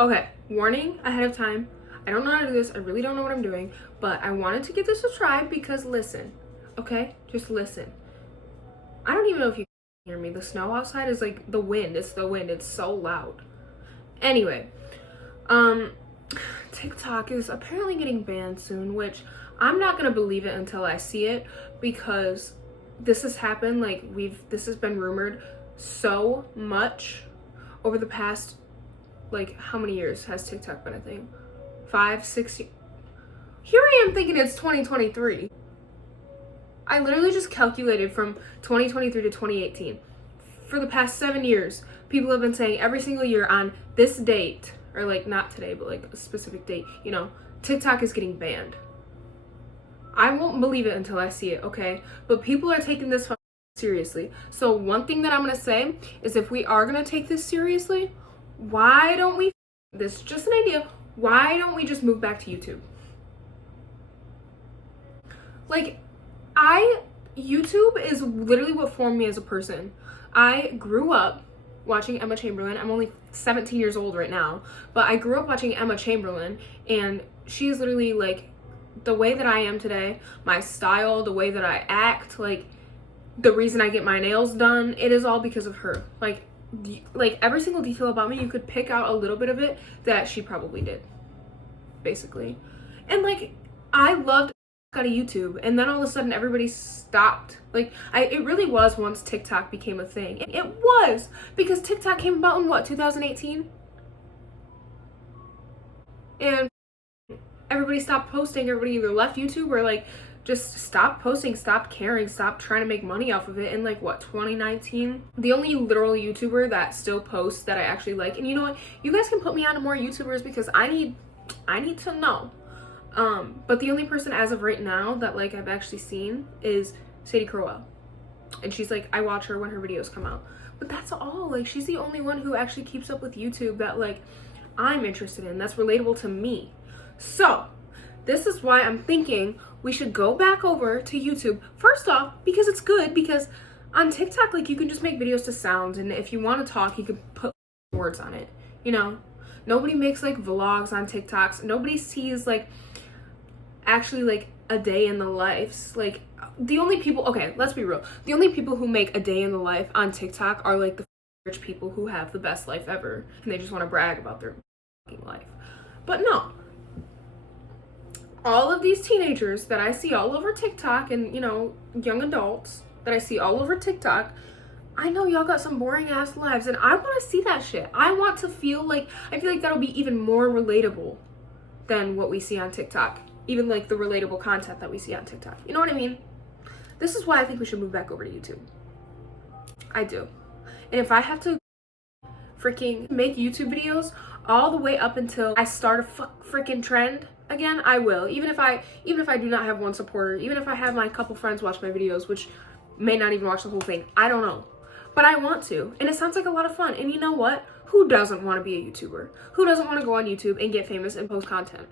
Okay, warning ahead of time. I don't know how to do this. I really don't know what I'm doing, but I wanted to give this a try because listen, okay? Just listen. I don't even know if you can hear me. The snow outside is like the wind. It's the wind. It's so loud. Anyway, um, TikTok is apparently getting banned soon, which I'm not gonna believe it until I see it because this has happened. Like this has been rumored so much over the past, like, how many years has TikTok been a thing? 5, 6 years. Here I am thinking it's 2023. I literally just calculated from 2023 to 2018. For the past 7 years, people have been saying every single year on this date, or like not today, but like a specific date, you know, TikTok is getting banned. I won't believe it until I see it, okay? But people are taking this seriously. So one thing that I'm gonna say is if we are gonna take this seriously, why don't we, this is just an idea, why don't we just move back to YouTube? Like, YouTube is literally what formed me as a person. I grew up watching Emma Chamberlain. I'm only 17 years old right now, but I grew up watching Emma Chamberlain, and she's literally like the way that I am today, my style, the way that I act, like the reason I get my nails done, it is all because of her. Like every single detail about me, you could pick out a little bit of it that she probably did, basically. And like, I loved out of YouTube, and then all of a sudden everybody stopped. Like, it really was once TikTok became a thing. It was because TikTok came about in what, 2018? And everybody stopped posting. Everybody either left YouTube or like just stopped posting, stopped caring, stopped trying to make money off of it in like what, 2019? The only literal YouTuber that still posts that I actually like, and you know what, you guys can put me on to more YouTubers because I need to know. But the only person as of right now that like I've actually seen is Sadie Crowell, and she's like, I watch her when her videos come out, but that's all. Like, she's the only one who actually keeps up with YouTube that like I'm interested in, that's relatable to me. So this is why I'm thinking we should go back over to YouTube. First off, because it's good, because on TikTok, like, you can just make videos to sounds, and if you want to talk, you can put words on it, you know? Nobody makes like vlogs on TikToks. Nobody sees like actually like a day in the lives. Like, the only people, okay, let's be real, the only people who make a day in the life on TikTok are like the rich people who have the best life ever and they just want to brag about their life. But no, all of these teenagers that I see all over TikTok, and you know, young adults that I see all over TikTok, I know y'all got some boring ass lives, and I want to see that shit. I want to feel like, I feel like that'll be even more relatable than what we see on TikTok. Even like the relatable content that we see on TikTok. You know what I mean? This is why I think we should move back over to YouTube. I do. And if I have to freaking make YouTube videos all the way up until I start a freaking trend again, I will. Even if I do not have one supporter, even if I have my couple friends watch my videos, which may not even watch the whole thing, I don't know. But I want to, and it sounds like a lot of fun. And you know what? Who doesn't want to be a YouTuber? Who doesn't want to go on YouTube and get famous and post content?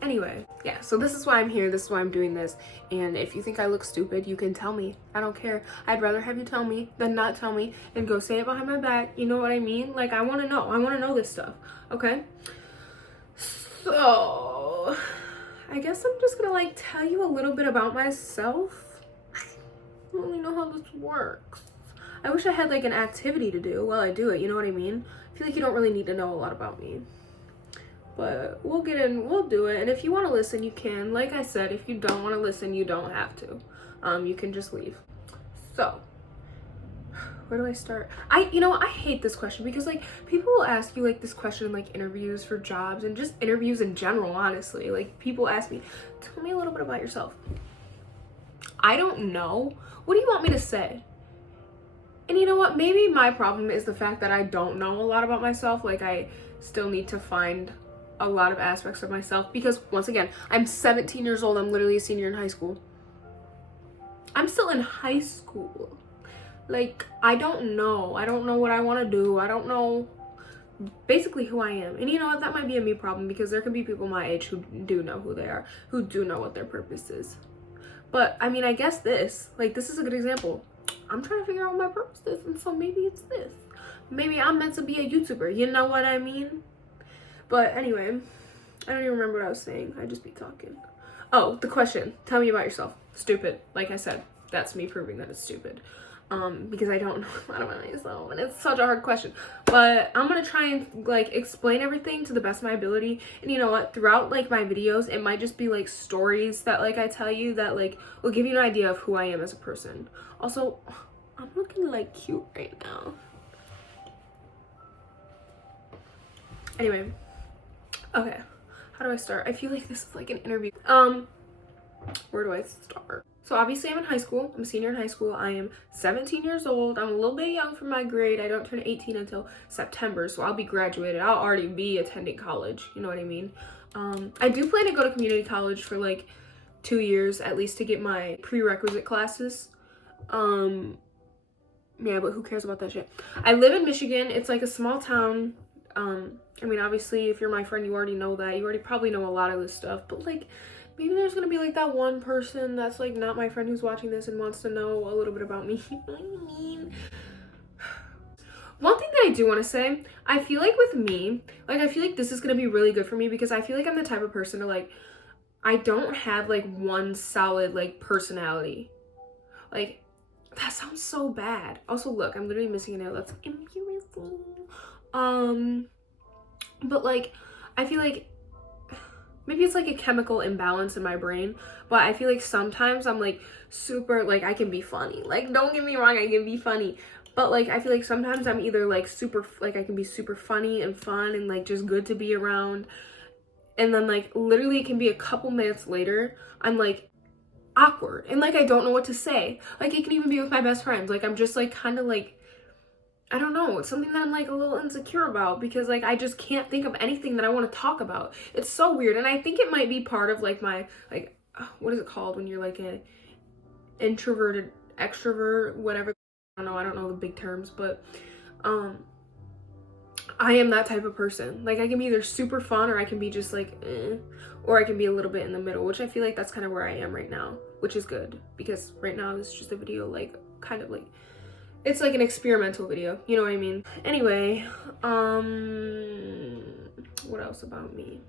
Anyway, yeah, so this is why I'm here, this is why I'm doing this, and if you think I look stupid, you can tell me. I don't care. I'd rather have you tell me than not tell me and go say it behind my back, you know what I mean? Like, I want to know. I want to know this stuff, okay? So, I guess I'm just gonna, like, tell you a little bit about myself. I don't really know how this works. I wish I had, like, an activity to do while I do it, you know what I mean? I feel like you don't really need to know a lot about me. But we'll get in, we'll do it. And if you want to listen, you can. Like I said, if you don't want to listen, you don't have to. You can just leave. So, where do I start? You know, I hate this question because like people will ask you like this question in like interviews for jobs and just interviews in general, honestly. Like, people ask me, tell me a little bit about yourself. I don't know. What do you want me to say? And you know what? Maybe my problem is the fact that I don't know a lot about myself. Like, I still need to find a lot of aspects of myself because, once again, I'm 17 years old. I'm literally a senior in high school. I'm still in high school. Like, I don't know what I want to do. I don't know basically who I am. And you know what? That might be a me problem because there can be people my age who do know who they are, who do know what their purpose is. But I mean, I guess this is a good example. I'm trying to figure out what my purpose is, and so maybe it's this. maybe I'm meant to be a YouTuber, you know what I mean? But anyway, I don't even remember what I was saying. I just be talking. Oh, the question. Tell me about yourself. Stupid. Like I said, that's me proving that it's stupid. Because I don't know a lot about myself, and it's such a hard question. But I'm gonna try and like explain everything to the best of my ability. And you know what? Throughout like my videos, it might just be like stories that like I tell you that like will give you an idea of who I am as a person. Also, I'm looking like cute right now. Anyway, okay. How do I start? I feel like this is like an interview. Where do I start? So obviously I'm in high school. I'm a senior in high school. I am 17 years old. I'm a little bit young for my grade. I don't turn 18 until September, so I'll be graduated. I'll already be attending college. You know what I mean? I do plan to go to community college for like 2 years at least to get my prerequisite classes. Yeah, but who cares about that shit? I live in Michigan. It's like a small town. I mean, obviously, if you're my friend, you already know that. You already probably know a lot of this stuff, but like, maybe there's gonna be like that one person that's like not my friend who's watching this and wants to know a little bit about me. You know what I mean? One thing that I do want to say, I feel like with me, like, I feel like this is gonna be really good for me because I feel like I'm the type of person to like, I don't have like one solid like personality. Like, that sounds so bad. Also, look, I'm literally missing a nail. That's embarrassing. But like, I feel like maybe it's like a chemical imbalance in my brain, but I feel like sometimes I'm like super, like, I can be funny. Like, don't get me wrong, I can be funny. But like, I feel like sometimes I'm either like super, like, I can be super funny and fun and like just good to be around. And then like, literally it can be a couple minutes later, I'm like awkward and like I don't know what to say. Like, it can even be with my best friends. Like, I'm just like kind of like, I don't know, it's something that I'm like a little insecure about because like I just can't think of anything that I want to talk about. It's so weird, and I think it might be part of like my like what is it called when you're like an introverted extrovert, whatever. I don't know the big terms, but I am that type of person. Like, I can be either super fun or I can be just like or I can be a little bit in the middle, which I feel like that's kind of where I am right now, which is good because right now this is just a video like kind of like, it's like an experimental video, you know what I mean? Anyway, what else about me?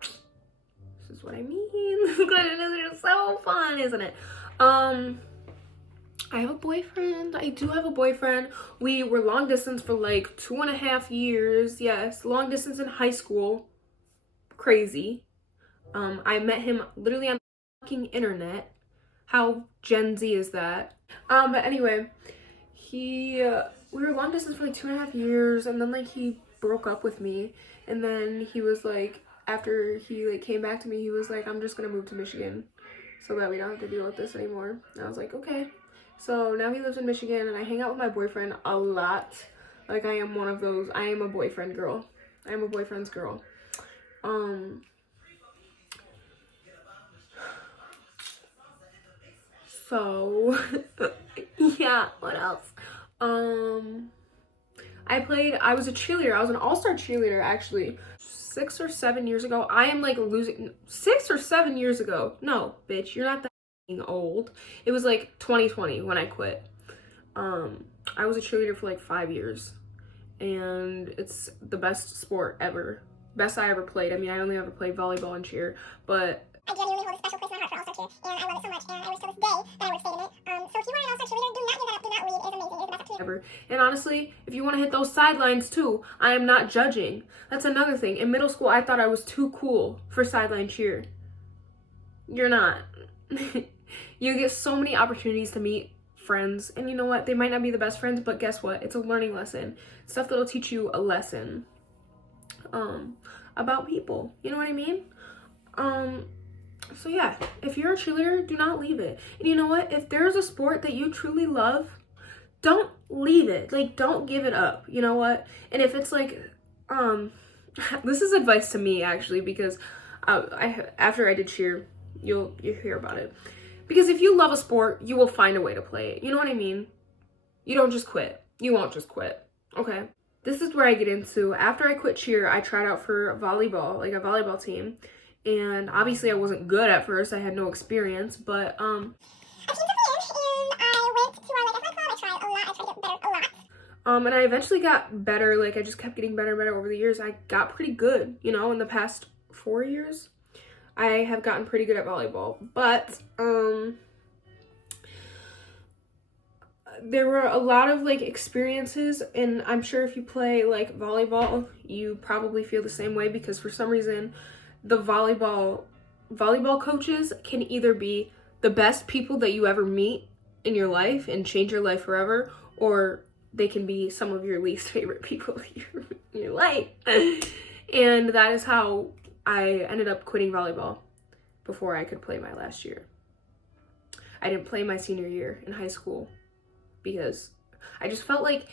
This is what I mean. This is so fun, isn't it? I have a boyfriend. I do have a boyfriend. We were long distance for like 2.5 years. Yes, long distance in high school. Crazy. I met him literally on the fucking internet. How Gen Z is that? But anyway, we were long distance for like 2.5 years, and then like he broke up with me, and then he was like, after he like came back to me, he was like, I'm just gonna move to Michigan so that we don't have to deal with this anymore. And I was like, okay. So now he lives in Michigan, and I hang out with my boyfriend a lot. Like, I am one of those, I am a boyfriend girl. I am a boyfriend's girl. So yeah, what else? I was a cheerleader. I was an all-star cheerleader actually 6 or 7 years ago. I am like losing 6 or 7 years ago. No, bitch, you're not that old. It was like 2020 when I quit. I was a cheerleader for like 5 years, and it's the best sport ever. Best I ever played. I mean, I only ever played volleyball and cheer, but I genuinely hold a special place in my heart for All-Star Cheer, and I love it so much, and I wish to this day that I would have stayed in it. So if you are an All-Star cheerleader, do not give that up, do not leave. It is amazing. It is the best ever. And honestly, if you want to hit those sidelines too, I am not judging. That's another thing. In middle school, I thought I was too cool for sideline cheer. You're not. You get so many opportunities to meet friends, and you know what? They might not be the best friends, but guess what? It's a learning lesson. Stuff that'll teach you a lesson about people. You know what I mean? So yeah, if you're a cheerleader, do not leave it. And you know what? If there's a sport that you truly love, don't leave it. Like, don't give it up. You know what? And if it's like, this is advice to me actually, because after I did cheer, you'll hear about it. Because if you love a sport, you will find a way to play it. You know what I mean? You don't just quit. You won't just quit. Okay? This is where I get into, after I quit cheer, I tried out for volleyball, like a volleyball team. And obviously I wasn't good at first. I had no experience, but I came to the end, and I went to our And I eventually got better. Like, I just kept getting better and better over the years. I got pretty good, you know, in the past 4 years. I have gotten pretty good at volleyball. But, there were a lot of, like, experiences, and I'm sure if you play, like, volleyball, you probably feel the same way, because for some reason, the volleyball coaches can either be the best people that you ever meet in your life and change your life forever, or they can be some of your least favorite people in your life. And that is how I ended up quitting volleyball before I could play my last year. I didn't play my senior year in high school because I just felt like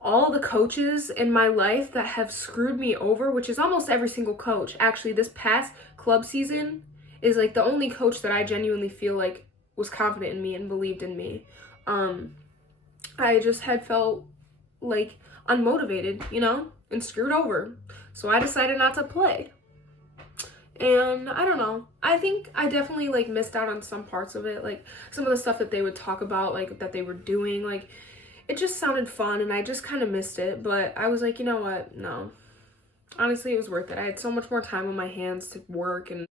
all the coaches in my life that have screwed me over, which is almost every single coach. Actually, this past club season is like the only coach that I genuinely feel like was confident in me and believed in me. I just had felt like unmotivated, you know, and screwed over. So I decided not to play. And I don't know. I think I definitely like missed out on some parts of it. Like some of the stuff that they would talk about, like that they were doing, like it just sounded fun and I just kind of missed it. But I was like, you know what? No. Honestly, it was worth it. I had so much more time on my hands to work and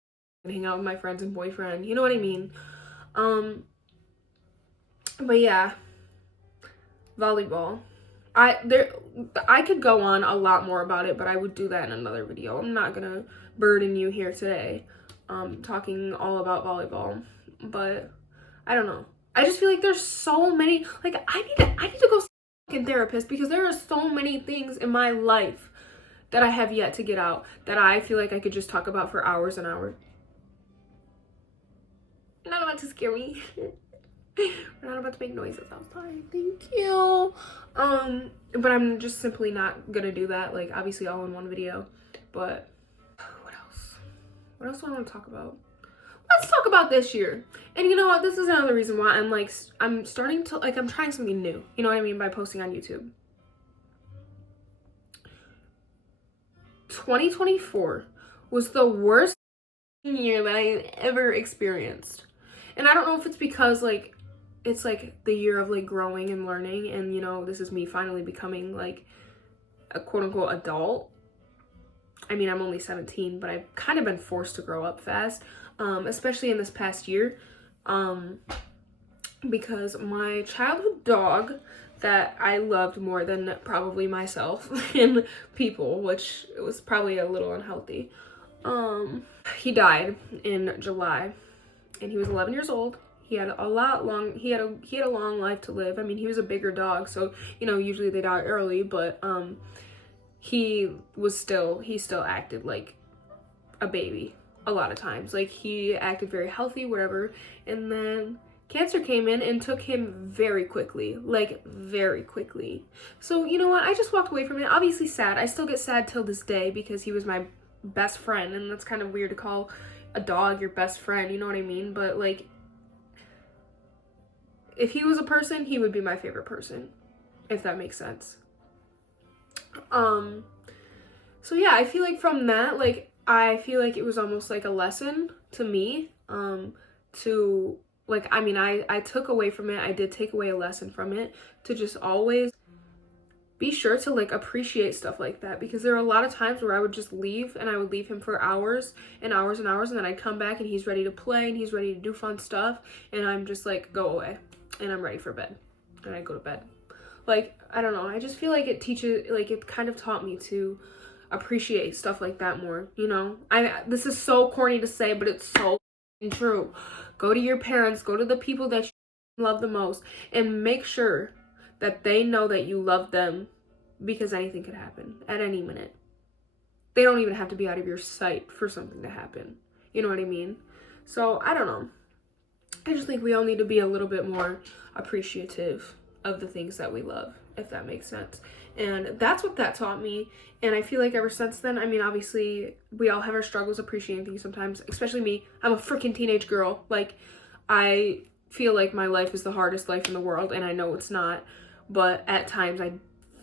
hang out with my friends and boyfriend. You know what I mean? But yeah, volleyball. I could go on a lot more about it, but I would do that in another video. I'm not gonna burden you here today, talking all about volleyball. But I don't know. I just feel like there's so many. Like I need to go see a fucking therapist because there are so many things in my life that I have yet to get out that I feel like I could just talk about for hours and hours. You're not about to scare me. We're not about to make noises outside. Thank you. But I'm just simply not gonna do that. Like, obviously, all in one video. But what else? What else do I want to talk about? Let's talk about this year. And you know what? This is another reason why I'm starting to I'm trying something new. You know what I mean by posting on YouTube. 2024 was the worst year that I ever experienced. And I don't know if it's because like it's like the year of like growing and learning, and you know, this is me finally becoming like a quote unquote adult. I mean, I'm only 17, but I've kind of been forced to grow up fast, especially in this past year, because my childhood dog that I loved more than probably myself and people, which was probably a little unhealthy, he died in July, and he was 11 years old. He had a long life to live. I mean, he was a bigger dog, so you know, usually they die early, but he still acted like a baby a lot of times. Like he acted very healthy, whatever, and then cancer came in and took him very quickly, like very quickly. So you know what, I just walked away from it. Obviously sad. I still get sad till this day because he was my best friend, and that's kind of weird to call a dog your best friend, you know what I mean? But like, if he was a person, he would be my favorite person, if that makes sense. So yeah, I feel like from that, like, I feel like it was almost like a lesson to me, to, like, I mean, I took away from it, I did take away a lesson from it, to just always be sure to, like, appreciate stuff like that, because there are a lot of times where I would just leave, and I would leave him for hours and hours and hours, and then I'd come back, and he's ready to play, and he's ready to do fun stuff, and I'm just like, go away, and I'm ready for bed, and I go to bed. Like, I don't know, I just feel like it teaches, like, it kind of taught me to appreciate stuff like that more, you know? This is so corny to say, but it's so true. Go to your parents, go to the people that you love the most, and make sure that they know that you love them, because anything could happen at any minute. They don't even have to be out of your sight for something to happen. You know what I mean? So, I don't know. I just think we all need to be a little bit more appreciative of the things that we love, if that makes sense. And that's what that taught me. And I feel like ever since then, I mean, obviously, we all have our struggles appreciating things sometimes, especially me. I'm a freaking teenage girl. Like, I feel like my life is the hardest life in the world, and I know it's not. But at times, I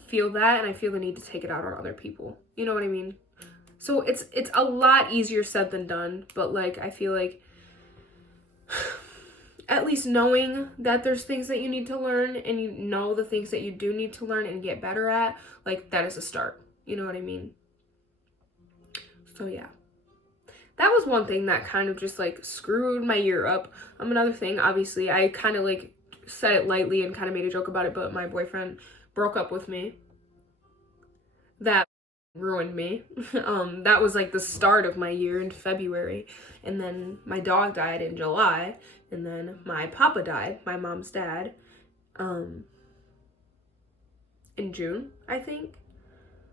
feel that, and I feel the need to take it out on other people. You know what I mean? So it's a lot easier said than done. But, like, I feel like at least knowing that there's things that you need to learn, and you know the things that you do need to learn and get better at, like, that is a start. You know what I mean? So yeah, that was one thing that kind of just like screwed my year up. Another thing, obviously, I kind of like said it lightly and kind of made a joke about it, but my boyfriend broke up with me. That ruined me. That was like the start of my year in February, and then my dog died in July, and then my papa died, my mom's dad, in June, I think.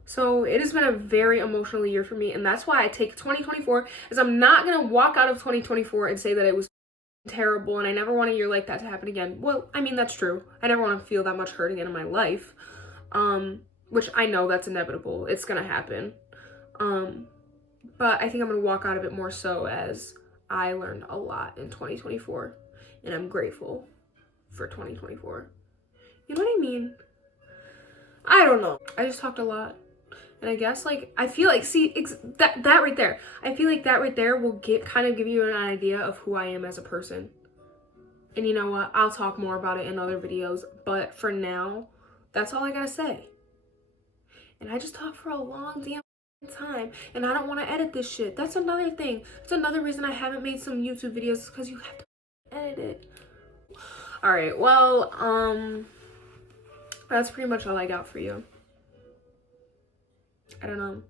So it has been a very emotional year for me, and that's why I take 2024, as I'm not gonna walk out of 2024 and say that it was terrible and I never want a year like that to happen again. Well, I mean, that's true. I never want to feel that much hurt again in my life, which I know that's inevitable. It's gonna happen. But I think I'm gonna walk out of it more so as I learned a lot in 2024, and I'm grateful for 2024. You know what I mean? I don't know. I just talked a lot. And I guess, like, I feel like, see, that right there, I feel like that right there will kind of give you an idea of who I am as a person. And you know what? I'll talk more about it in other videos. But for now, that's all I gotta say. And I just talked for a long damn time. And I don't want to edit this shit. That's another thing. That's another reason I haven't made some YouTube videos, because you have to edit it. Alright, well, that's pretty much all I got for you. I don't know.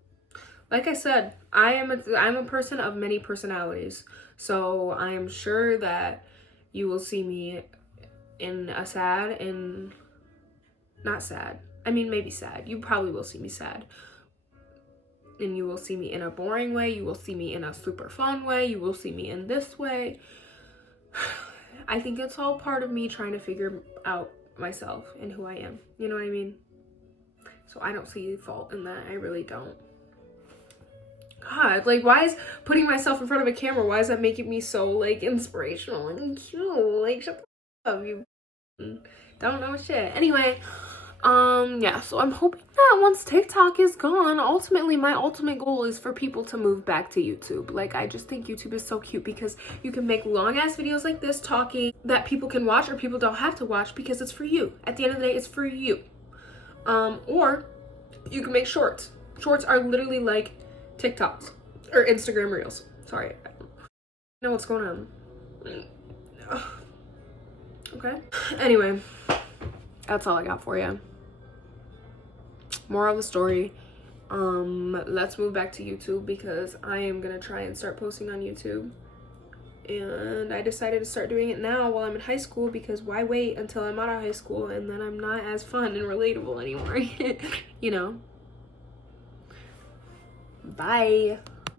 Like I said, I'm a person of many personalities. So I am sure that you will see me in a sad and not sad. I mean, maybe sad. You probably will see me sad. And you will see me in a boring way. You will see me in a super fun way. You will see me in this way. I think it's all part of me trying to figure out myself and who I am. You know what I mean? So I don't see fault in that. I really don't. God, like, why is putting myself in front of a camera, why is that making me so, like, inspirational and cute? Like, shut the fuck up, you don't know shit. Anyway, yeah, so I'm hoping that once TikTok is gone, ultimately, my ultimate goal is for people to move back to YouTube. Like, I just think YouTube is so cute because you can make long-ass videos like this talking that people can watch or people don't have to watch because it's for you. At the end of the day, it's for you. Or you can make shorts. Shorts are literally like TikToks or Instagram Reels. Sorry, I don't know what's going on. Okay. Anyway, that's all I got for you. Moral of the story, let's move back to YouTube because I am gonna try and start posting on YouTube. And I decided to start doing it now while I'm in high school because why wait until I'm out of high school and then I'm not as fun and relatable anymore, you know? Bye.